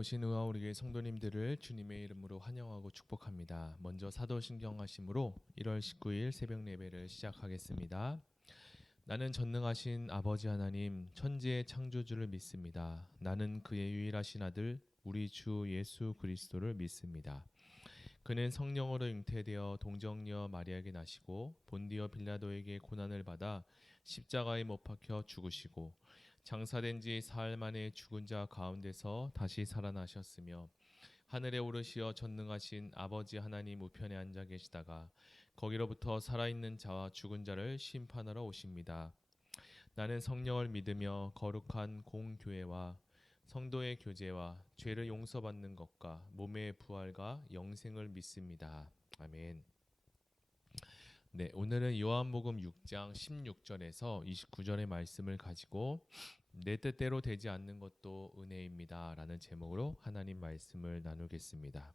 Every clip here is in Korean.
오신 의아우리교회 성도님들을 주님의 이름으로 환영하고 축복합니다. 먼저 사도신경하심으로 1월 19일 새벽 예배를 시작하겠습니다. 나는 전능하신 아버지 하나님 천지의 창조주를 믿습니다. 나는 그의 유일하신 아들 우리 주 예수 그리스도를 믿습니다. 그는 성령으로 잉태되어 동정녀 마리아에게 나시고 본디어 빌라도에게 고난을 받아 십자가에 못 박혀 죽으시고 장사된 지 사흘 만에 죽은 자 가운데서 다시 살아나셨으며 하늘에 오르시어 전능하신 아버지 하나님 우편에 앉아 계시다가 거기로부터 살아있는 자와 죽은 자를 심판하러 오십니다. 나는 성령을 믿으며 거룩한 공교회와 성도의 교제와 죄를 용서받는 것과 몸의 부활과 영생을 믿습니다. 아멘. 네, 오늘은 요한복음 6장 16절에서 29절의 말씀을 가지고 내 뜻대로 되지 않는 것도 은혜입니다 라는 제목으로 하나님 말씀을 나누겠습니다.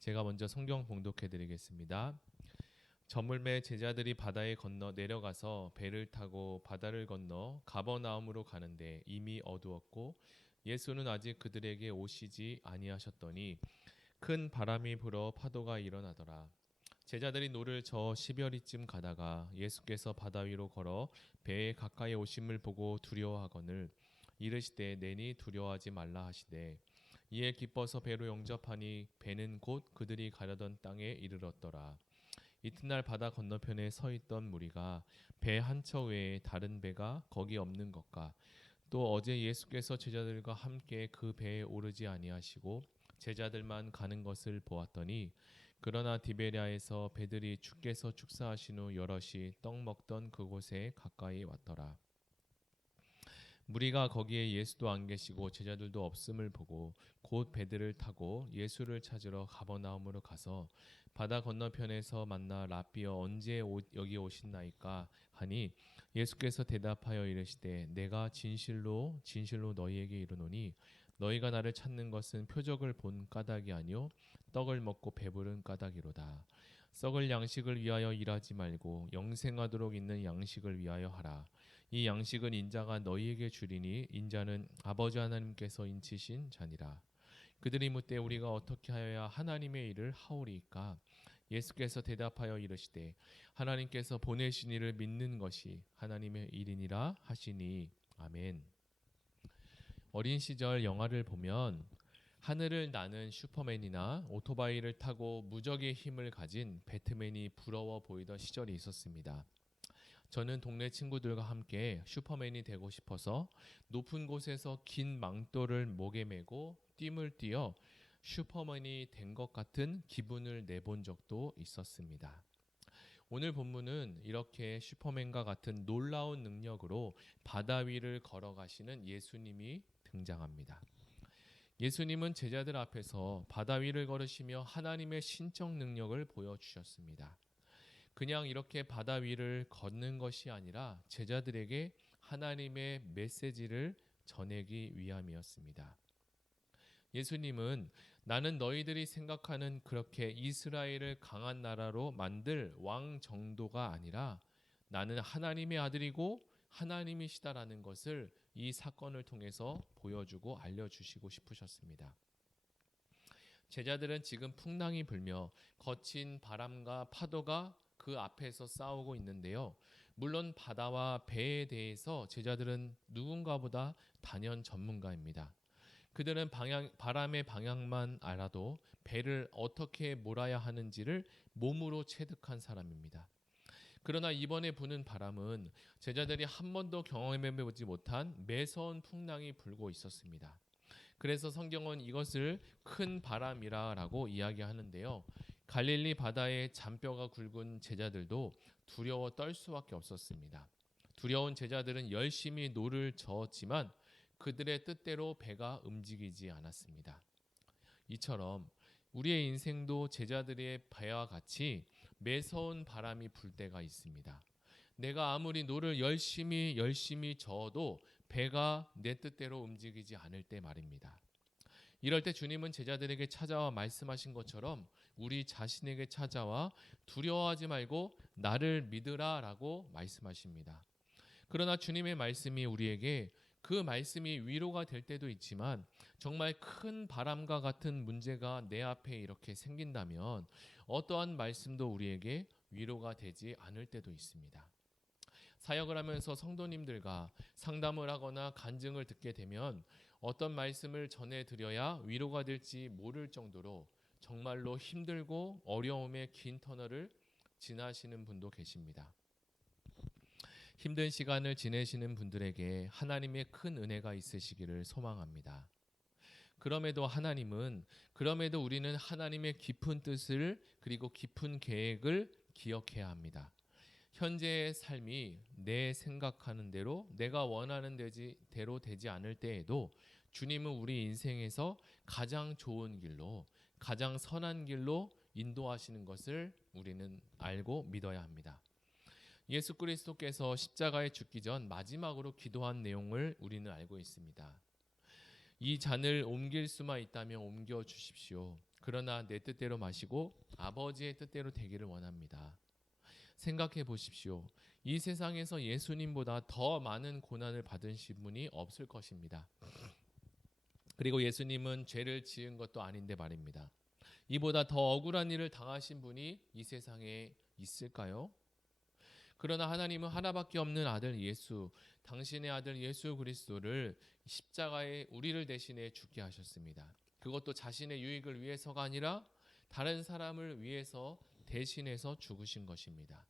제가 먼저 성경 봉독해 드리겠습니다. 저물매 제자들이 바다에 건너 내려가서 배를 타고 바다를 건너 가버나움으로 가는데 이미 어두웠고 예수는 아직 그들에게 오시지 아니하셨더니 큰 바람이 불어 파도가 일어나더라. 제자들이 노를 저 시별이쯤 가다가 예수께서 바다 위로 걸어 배에 가까이 오심을 보고 두려워하거늘 이르시되 내니 두려워하지 말라 하시되 이에 기뻐서 배로 영접하니 배는 곧 그들이 가려던 땅에 이르렀더라. 이튿날 바다 건너편에 서 있던 무리가 배 한 척 외에 다른 배가 거기 없는 것과 또 어제 예수께서 제자들과 함께 그 배에 오르지 아니하시고 제자들만 가는 것을 보았더니 그러나 디베랴에서 배들이 주께서 축사하신 후 여럿이 떡 먹던 그곳에 가까이 왔더라. 무리가 거기에 예수도 안 계시고 제자들도 없음을 보고 곧 배들을 타고 예수를 찾으러 가버나움으로 가서 바다 건너편에서 만나 랍비여 언제 여기 오신나이까 하니 예수께서 대답하여 이르시되 내가 진실로 진실로 너희에게 이르노니 너희가 나를 찾는 것은 표적을 본 까닭이 아니요 떡을 먹고 배부른 까닭이로다. 썩을 양식을 위하여 일하지 말고 영생하도록 있는 양식을 위하여 하라. 이 양식은 인자가 너희에게 주리니 인자는 아버지 하나님께서 인치신 자니라. 그들이 묻되 우리가 어떻게 하여야 하나님의 일을 하오리이까? 예수께서 대답하여 이르시되 하나님께서 보내신 이를 믿는 것이 하나님의 일이니라 하시니. 아멘. 어린 시절 영화를 보면 하늘을 나는 슈퍼맨이나 오토바이를 타고 무적의 힘을 가진 배트맨이 부러워 보이던 시절이 있었습니다. 저는 동네 친구들과 함께 슈퍼맨이 되고 싶어서 높은 곳에서 긴 망토를 목에 메고 띠을 띄어 슈퍼맨이 된 것 같은 기분을 내본 적도 있었습니다. 오늘 본문은 이렇게 슈퍼맨과 같은 놀라운 능력으로 바다 위를 걸어가시는 예수님이 등장합니다. 예수님은 제자들 앞에서 바다 위를 걸으시며 하나님의 신적 능력을 보여주셨습니다. 그냥 이렇게 바다 위를 걷는 것이 아니라 제자들에게 하나님의 메시지를 전하기 위함이었습니다. 예수님은 나는 너희들이 생각하는 그렇게 이스라엘을 강한 나라로 만들 왕 정도가 아니라 나는 하나님의 아들이고 하나님이시다라는 것을 이 사건을 통해서 보여주고 알려주시고 싶으셨습니다. 제자들은 지금 풍랑이 불며 거친 바람과 파도가 그 앞에서 싸우고 있는데요. 물론 바다와 배에 대해서 제자들은 누군가보다 단연 전문가입니다. 그들은 바람의 방향만 알아도 배를 어떻게 몰아야 하는지를 몸으로 체득한 사람입니다. 그러나 이번에 부는 바람은 제자들이 한 번도 경험해보지 못한 매서운 풍랑이 불고 있었습니다. 그래서 성경은 이것을 큰 바람이라고 이야기하는데요. 갈릴리 바다에 잔뼈가 굵은 제자들도 두려워 떨 수밖에 없었습니다. 두려운 제자들은 열심히 노를 저었지만 그들의 뜻대로 배가 움직이지 않았습니다. 이처럼 우리의 인생도 제자들의 배와 같이 매서운 바람이 불 때가 있습니다. 내가 아무리 노를 열심히 저어도 배가 내 뜻대로 움직이지 않을 때 말입니다. 이럴 때 주님은 제자들에게 찾아와 말씀하신 것처럼 우리 자신에게 찾아와 두려워하지 말고 나를 믿으라 라고 말씀하십니다. 그러나 주님의 말씀이 우리에게 그 말씀이 위로가 될 때도 있지만 정말 큰 바람과 같은 문제가 내 앞에 이렇게 생긴다면 어떠한 말씀도 우리에게 위로가 되지 않을 때도 있습니다. 사역을 하면서 성도님들과 상담을 하거나 간증을 듣게 되면 어떤 말씀을 전해드려야 위로가 될지 모를 정도로 정말로 힘들고 어려움의 긴 터널을 지나시는 분도 계십니다. 힘든 시간을 지내시는 분들에게 하나님의 큰 은혜가 있으시기를 소망합니다. 그럼에도 우리는 하나님의 깊은 뜻을 그리고 깊은 계획을 기억해야 합니다. 현재의 삶이 내 생각하는 대로 내가 원하는 대로 되지 않을 때에도 주님은 우리 인생에서 가장 좋은 길로 가장 선한 길로 인도하시는 것을 우리는 알고 믿어야 합니다. 예수 그리스도께서 십자가에 죽기 전 마지막으로 기도한 내용을 우리는 알고 있습니다. 이 잔을 옮길 수만 있다면 옮겨 주십시오. 그러나 내 뜻대로 마시고 아버지의 뜻대로 되기를 원합니다. 생각해 보십시오. 이 세상에서 예수님보다 더 많은 고난을 받으신 분이 없을 것입니다. 그리고 예수님은 죄를 지은 것도 아닌데 말입니다. 이보다 더 억울한 일을 당하신 분이 이 세상에 있을까요? 그러나 하나님은 하나밖에 없는 아들 예수, 당신의 아들 예수 그리스도를 십자가에 우리를 대신해 죽게 하셨습니다. 그것도 자신의 유익을 위해서가 아니라 다른 사람을 위해서 대신해서 죽으신 것입니다.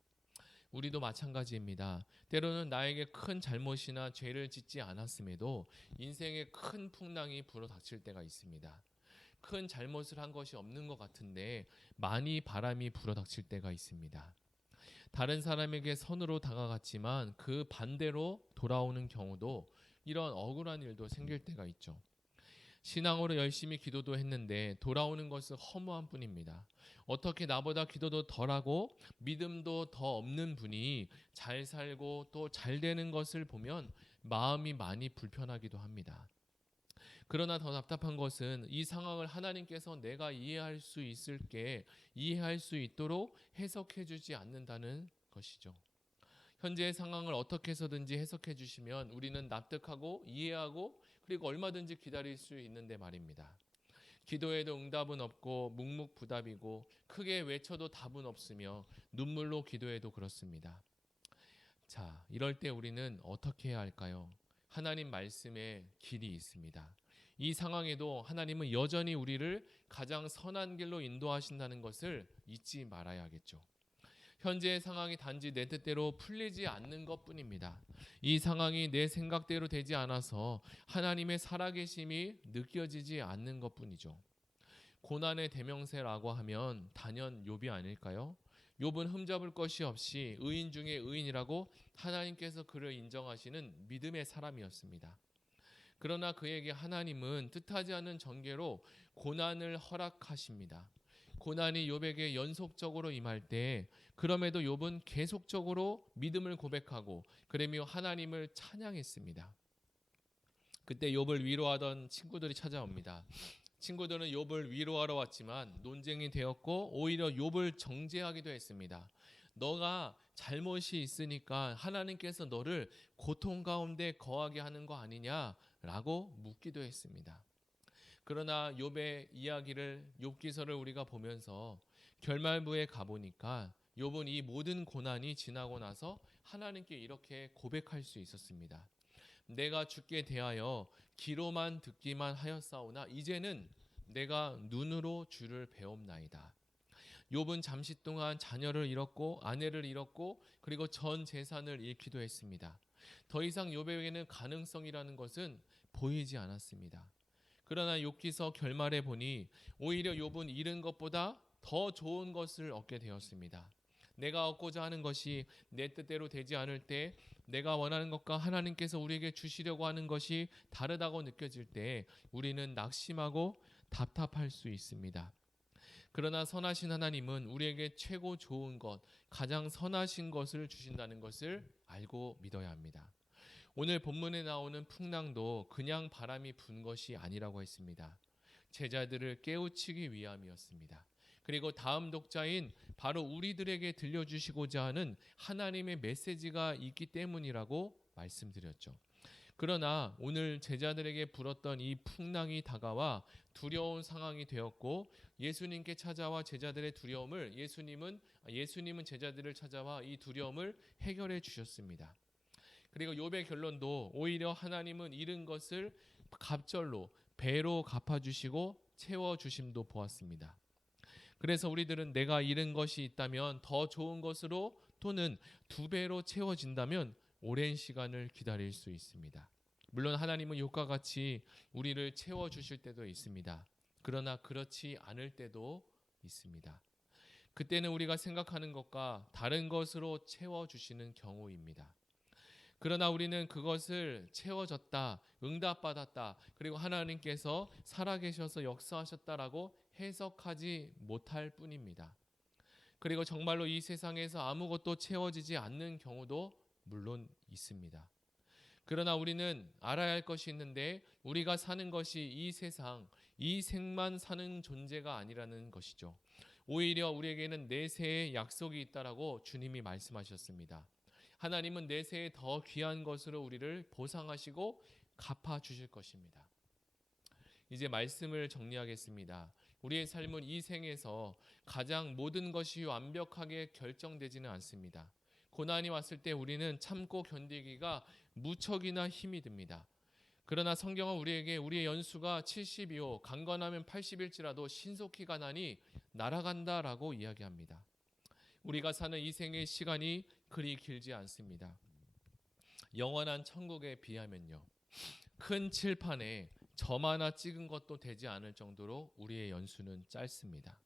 우리도 마찬가지입니다. 때로는 나에게 큰 잘못이나 죄를 짓지 않았음에도 인생에 큰 풍랑이 불어닥칠 때가 있습니다. 큰 잘못을 한 것이 없는 것 같은데 많이 바람이 불어닥칠 때가 있습니다. 다른 사람에게 선으로 다가갔지만 그 반대로 돌아오는 경우도 이런 억울한 일도 생길 때가 있죠. 신앙으로 열심히 기도도 했는데 돌아오는 것은 허무한 뿐입니다. 어떻게 나보다 기도도 덜하고 믿음도 더 없는 분이 잘 살고 또 잘 되는 것을 보면 마음이 많이 불편하기도 합니다. 그러나 더 답답한 것은 이 상황을 하나님께서 내가 이해할 수 이해할 수 있도록 해석해 주지 않는다는 것이죠. 현재의 상황을 어떻게 해서든지 해석해 주시면 우리는 납득하고 이해하고 그리고 얼마든지 기다릴 수 있는데 말입니다. 기도에도 응답은 없고 묵묵부답이고 크게 외쳐도 답은 없으며 눈물로 기도해도 그렇습니다. 자, 이럴 때 우리는 어떻게 해야 할까요? 하나님 말씀에 길이 있습니다. 이 상황에도 하나님은 여전히 우리를 가장 선한 길로 인도하신다는 것을 잊지 말아야겠죠. 현재의 상황이 단지 내 뜻대로 풀리지 않는 것뿐입니다. 이 상황이 내 생각대로 되지 않아서 하나님의 살아계심이 느껴지지 않는 것뿐이죠. 고난의 대명세라고 하면 단연 욥이 아닐까요? 욥은 흠잡을 것이 없이 의인 중에 의인이라고 하나님께서 그를 인정하시는 믿음의 사람이었습니다. 그러나 그에게 하나님은 뜻하지 않은 전개로 고난을 허락하십니다. 고난이 욥에게 연속적으로 임할 때 그럼에도 욥은 계속적으로 믿음을 고백하고 그러며 하나님을 찬양했습니다. 그때 욥을 위로하던 친구들이 찾아옵니다. 친구들은 욥을 위로하러 왔지만 논쟁이 되었고 오히려 욥을 정죄하기도 했습니다. 너가 잘못이 있으니까 하나님께서 너를 고통 가운데 거하게 하는 거 아니냐라고 묻기도 했습니다. 그러나 욥의 이야기를 욥기서를 우리가 보면서 결말부에 가보니까 욥은 이 모든 고난이 지나고 나서 하나님께 이렇게 고백할 수 있었습니다. 내가 주께 대하여 귀로만 듣기만 하였사오나 이제는 내가 눈으로 주를 배옵나이다. 욥은 잠시 동안 자녀를 잃었고 아내를 잃었고 그리고 전 재산을 잃기도 했습니다. 더 이상 욥에게는 가능성이라는 것은 보이지 않았습니다. 그러나 욥기서 결말에 보니 오히려 욥은 잃은 것보다 더 좋은 것을 얻게 되었습니다. 내가 얻고자 하는 것이 내 뜻대로 되지 않을 때 내가 원하는 것과 하나님께서 우리에게 주시려고 하는 것이 다르다고 느껴질 때 우리는 낙심하고 답답할 수 있습니다. 그러나 선하신 하나님은 우리에게 최고 좋은 것, 가장 선하신 것을 주신다는 것을 알고 믿어야 합니다. 오늘 본문에 나오는 풍랑도 그냥 바람이 분 것이 아니라고 했습니다. 제자들을 깨우치기 위함이었습니다. 그리고 다음 독자인 바로 우리들에게 들려주시고자 하는 하나님의 메시지가 있기 때문이라고 말씀드렸죠. 그러나 오늘 제자들에게 불었던 이 풍랑이 다가와 두려운 상황이 되었고, 예수님께 찾아와 제자들의 두려움을 예수님은 제자들을 찾아와 이 두려움을 해결해 주셨습니다. 그리고 욥의 결론도 오히려 하나님은 잃은 것을 갑절로 배로 갚아주시고 채워주심도 보았습니다. 그래서 우리들은 내가 잃은 것이 있다면 더 좋은 것으로 또는 2배로 채워진다면 오랜 시간을 기다릴 수 있습니다. 물론 하나님은 욥과 같이 우리를 채워주실 때도 있습니다. 그러나 그렇지 않을 때도 있습니다. 그때는 우리가 생각하는 것과 다른 것으로 채워주시는 경우입니다. 그러나 우리는 그것을 채워졌다, 응답받았다, 그리고 하나님께서 살아계셔서 역사하셨다라고 해석하지 못할 뿐입니다. 그리고 정말로 이 세상에서 아무것도 채워지지 않는 경우도 물론 있습니다. 그러나 우리는 알아야 할 것이 있는데, 우리가 사는 것이 이 세상, 이 생만 사는 존재가 아니라는 것이죠. 오히려 우리에게는 내세의 약속이 있다라고 주님이 말씀하셨습니다. 하나님은 내세에 더 귀한 것으로 우리를 보상하시고 갚아주실 것입니다. 이제 말씀을 정리하겠습니다. 우리의 삶은 이 생에서 가장 모든 것이 완벽하게 결정되지는 않습니다. 고난이 왔을 때 우리는 참고 견디기가 무척이나 힘이 듭니다. 그러나 성경은 우리에게 우리의 연수가 70이요 강건하면 80일지라도 신속히 가나니 날아간다라고 이야기합니다. 우리가 사는 이 생의 시간이 그리 길지 않습니다. 영원한 천국에 비하면요, 큰 칠판에 점 하나 찍은 것도 되지 않을 정도로 우리의 연수는 짧습니다.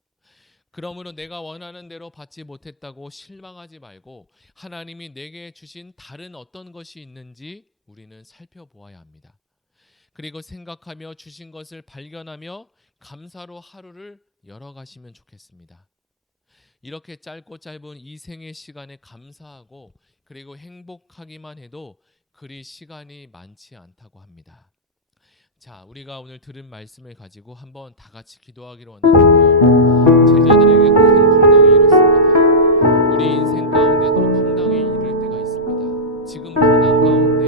그러므로 내가 원하는 대로 받지 못했다고 실망하지 말고 하나님이 내게 주신 다른 어떤 것이 있는지 우리는 살펴보아야 합니다. 그리고 생각하며 주신 것을 발견하며 감사로 하루를 열어가시면 좋겠습니다. 이렇게 짧고 짧은 이 생의 시간에 감사하고 그리고 행복하기만 해도 그리 시간이 많지 않다고 합니다. 자, 우리가 오늘 들은 말씀을 가지고 한번 다 같이 기도하기로 원하는데요. 제자들에게 큰 풍랑이 일었습니다. 우리 인생 가운데도 풍랑이 이를 때가 있습니다. 지금 풍랑 가운데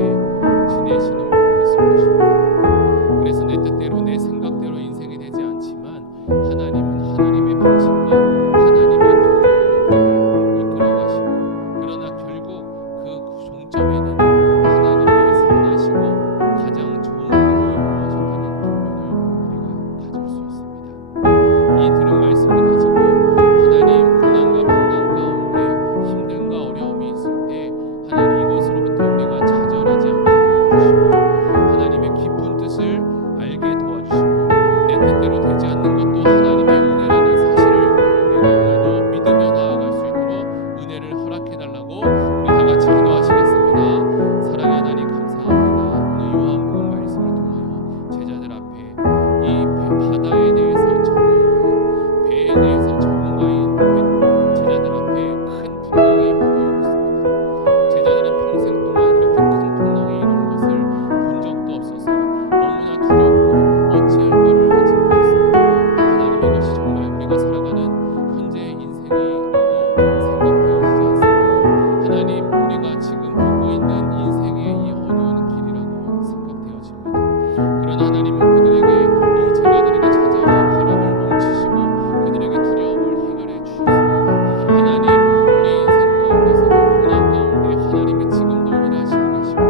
지내시는 분이 있을 것입니다. 그래서 내 뜻대로 내 생각대로 인생이 되지 않지만 하나님은 하나님의 방식과 하나님의 경륜으로 우리를 이끌어 가시고, 그러나 결국 그 종점에는 하나님의 선하시고 가장 좋은 길로 인도하셨다는 경륜을 우리가 가질 수 있습니다. 이 들은 말씀을 가지고 하나님 고난과 풍랑 가운데 힘듦과 어려움이 있을 때 하나님 이것으로부터 우리가 좌절하지 않게 도와주시고 하나님의 깊은 뜻을 알게 도와주시고 내 뜻대로 되지 않는 것도 하나님의 은혜라는 사실을 우리가 오늘도 믿으며 나아갈 수 있도록 은혜를 허락해달라고 우리 다 같이 기도하시겠습니다. 사랑의 하나님 감사합니다. 오늘 요한복음 말씀을 통하여 제자들 앞에 이 바다에 대해서 전문가인, 배에 대해서 전문가인 제자들 앞에 큰 풍랑이 불어일었습니다. 제자들은 평생 동안 이렇게 큰 풍랑이 이루는 것을 본 적도 없어서 너무나 두렵고 어찌할 바를 알지 못했습니다. 하나님, 이것이 정말 우리가 살아가는 현재의 인생이라고 생각되어지지 않습니다. 하나님, 우리가 지금 걷고 있는 인생의 이 어두운 길이라고 생각되어집니다. 그러나 하나님은 그들에게 이 제자들에게 찾아와 바람을 멈추시고 그들에게 두려움을 해결해 주셨습니다. 하나님, 우리 인생 가운데서도 고난 가운데 하나님이 지금도 일하시고 계시고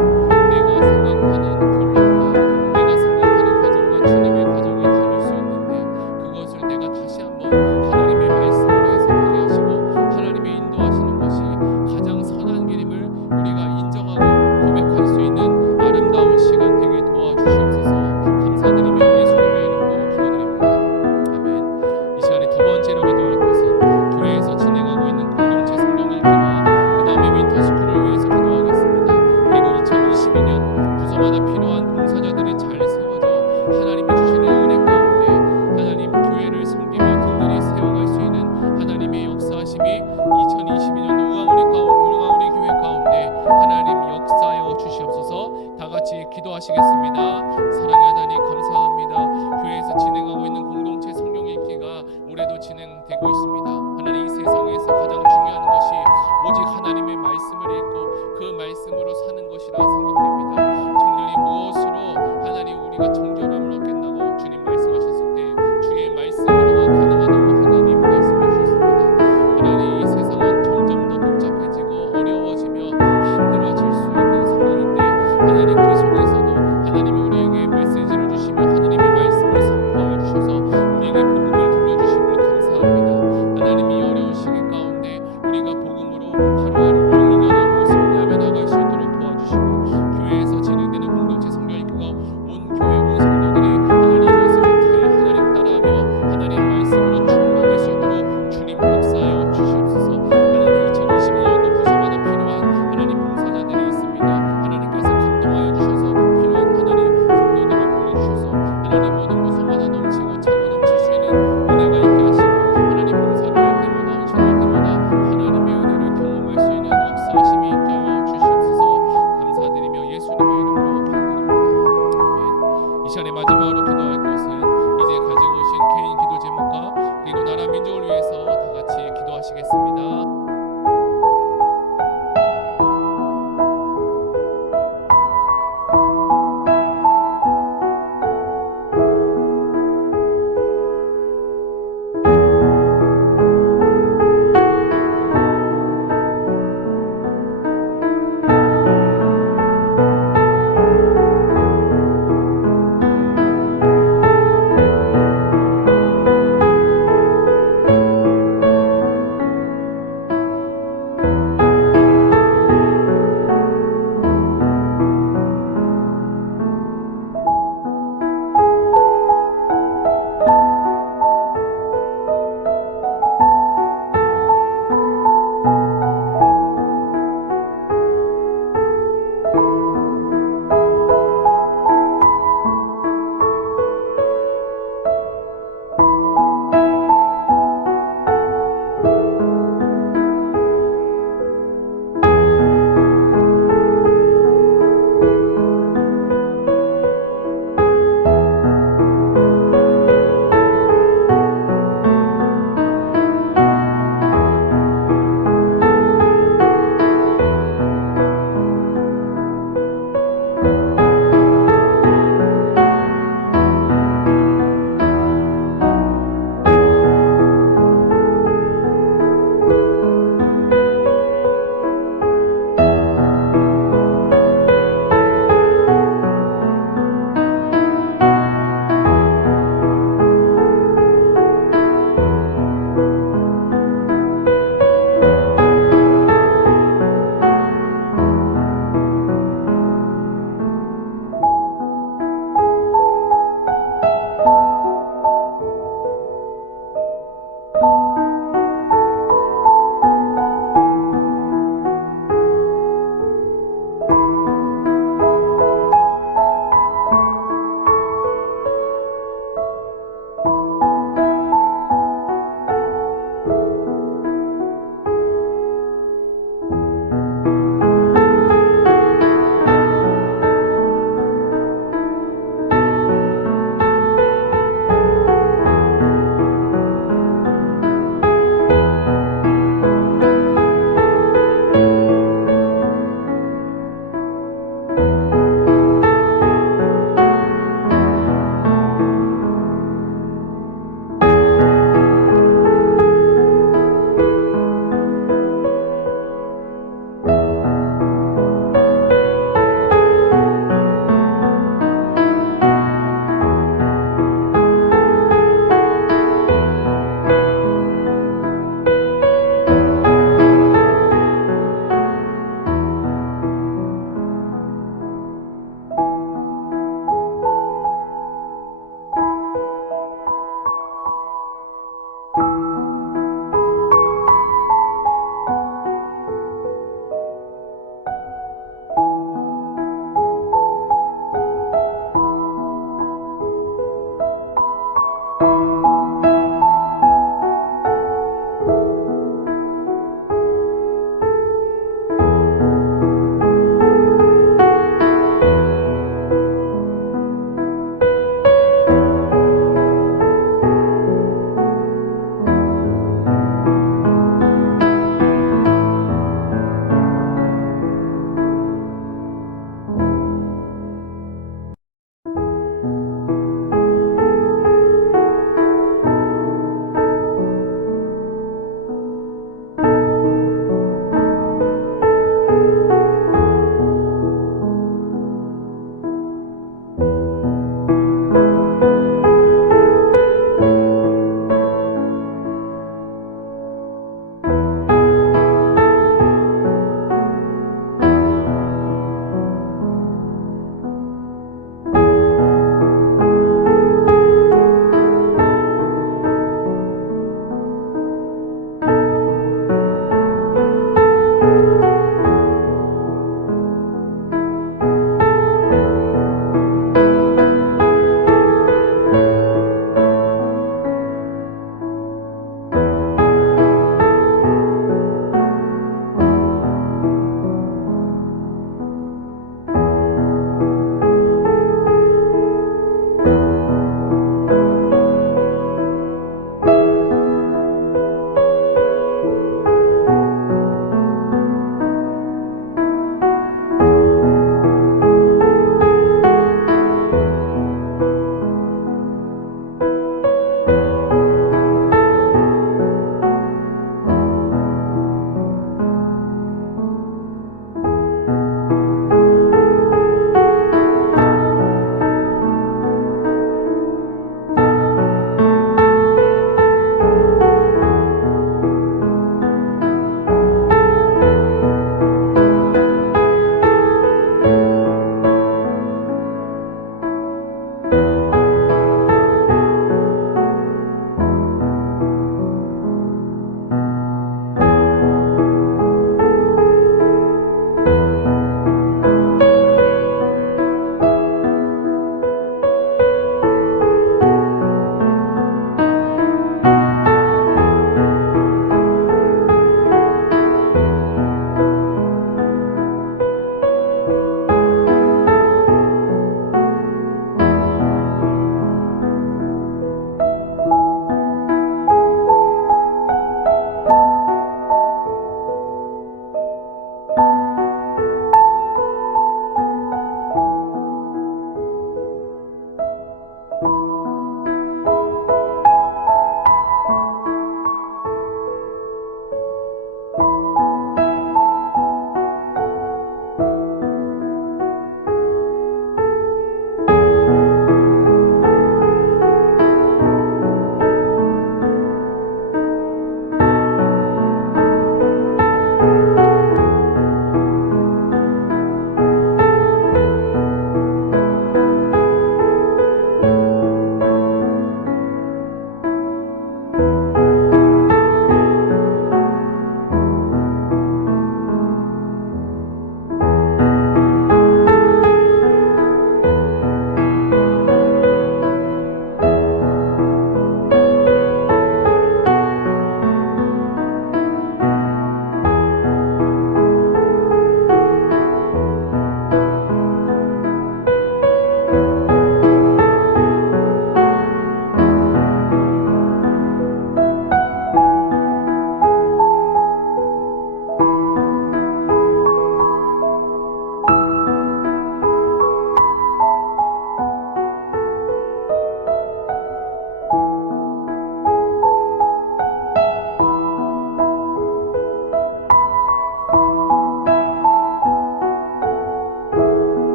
내가 생각하는 결론과 내가 생각하는 가정과 주님의 가정이 다를 수 있는데 그것을 내가 다시 한번 하나님의 말씀으로 해석하게 하시고 하나님의 인도하시는 것이 가장 선한 길임을 우리가 인정하고 고백할 수 있는 아름다운 시간 되게 도와주시옵소서. 감사드리며 예수님의 이름으로 기도드립니다. 아멘. 이 시간에 두 번째로 기도할 것은 교회에서 진행하고 있는 공동체 성경 읽기와 그 다음에 윈터스쿨을 위해서 기도하겠습니다. 그리고 2022년 부서마다 필요한 봉사자들이 잘 세워져 하나님이 주시는 은혜 가운데 하나님 교회를 섬기며 든든히 세워갈 수 있는 하나님의 역사하심이 2022년도 응아우리 교회 가운데 하나님 역사하여 주시옵소서. 다 같이 기도하시겠습니다. 사랑의 하나님 감사합니다. 교회에서 진행하고 있는 공동체 성경 읽기가 올해도 진행되고 있습니다. 하나님, 이 세상에서 가장 중요한 것이 오직 하나님의 말씀을 읽고 그 말씀으로 사는 것이라 생각됩니다. 청년 하나님 무엇으로 하나님 우리가 정결함을 얻겠나고 주님 말씀하셨을 때 주의 말씀으로만 가능하다고 하나님 말씀해 주셨습니다. 하나님 이 세상은 점점 더 복잡해지고 어려워지며 힘들어질 수 있는 상황인데 하나님 그 속에서도 하나님이 우리에게 메시지를 주시며 하나님의 말씀을 선포해 주셔서 우리에게 복음을 들려주심을 감사합니다. 하나님 이 어려운 시기 가운데 우리가 복음으로 하루하루를 이겨나가고 승리하며 나갈 수 있도록 도와주시고 교회에서 진행되는 공동체 성결 이끌고 온 교회 온 성도